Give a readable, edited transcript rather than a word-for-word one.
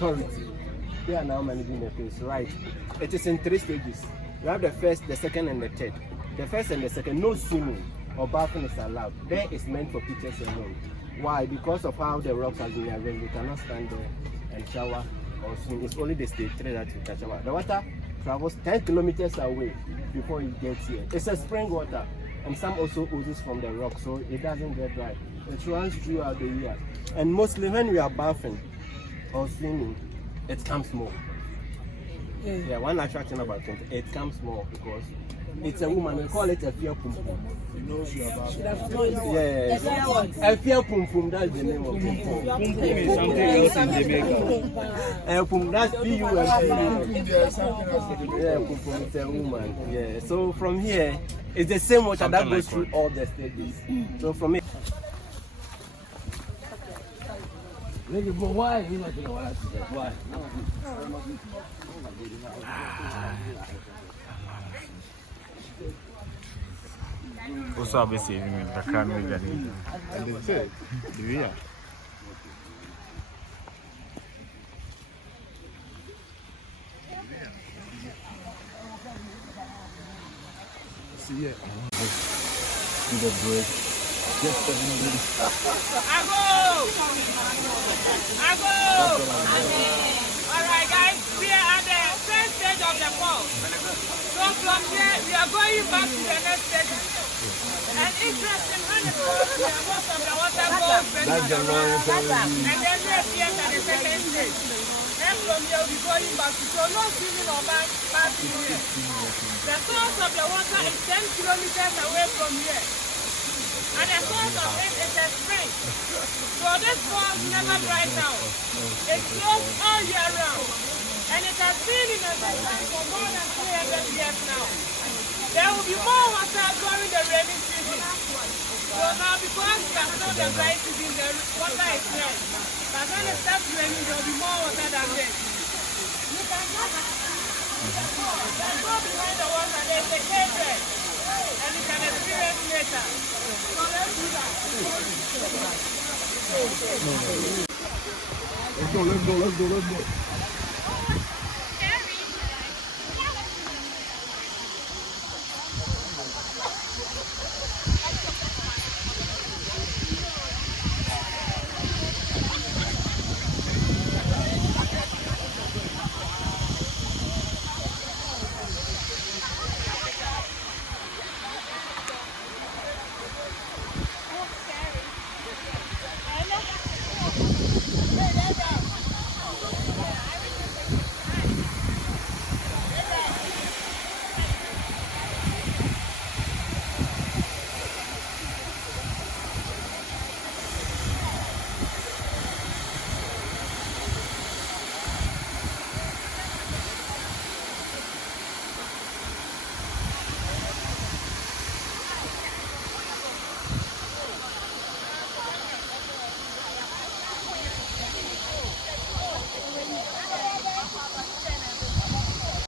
authority. They are now managing the place, right? It is in 3 stages. You have the first, the second, and the third. The first and the second, no swimming or bathing is allowed. There is meant for pictures alone. Why? Because of how the rocks have been arranged, you cannot stand there and shower or swim. It's only the stage 3 that you can shower. The water travels 10 kilometers away before it gets here. It's a spring water, and some also oozes from the rock, so it doesn't get dry. It runs throughout the year. And mostly when we are bathing or swimming, it comes more. Yeah, one attraction about it comes more because it's a woman. We call it a fear pum pum. Yeah, a fear pum pum. That's the name of pum pum. Pum pum is something else in Jamaica. Pum, that's P-U-M-P. Yeah, pum pum is a woman. Yeah. So from here, it's the same water that goes through all the stages. So from here. Why? Why? What's up, busy? I can't make that. And it's it. Yeah. See it. See the break. Just 7 minutes. I go! Alright guys, we are at the first stage of the fall. So from here, we are going back to the next stage. And interesting, when it goes here, most of the water goes back to the rock. And then we are here at the second stage. And from here, we are going back to, so no swimming or bathing here. The source of the water is 10 kilometers away from here. And the source of it is a spring. So this falls never dries out. It flows all year round. And it has been in the line for more than 300 years now. There will be more water during the rainy season. So now because we are still the dry season, the water is less. But when it starts raining, there will be more water than this. You can go behind the water, there is a cave. And you can experience later. So let's do that. Let's go.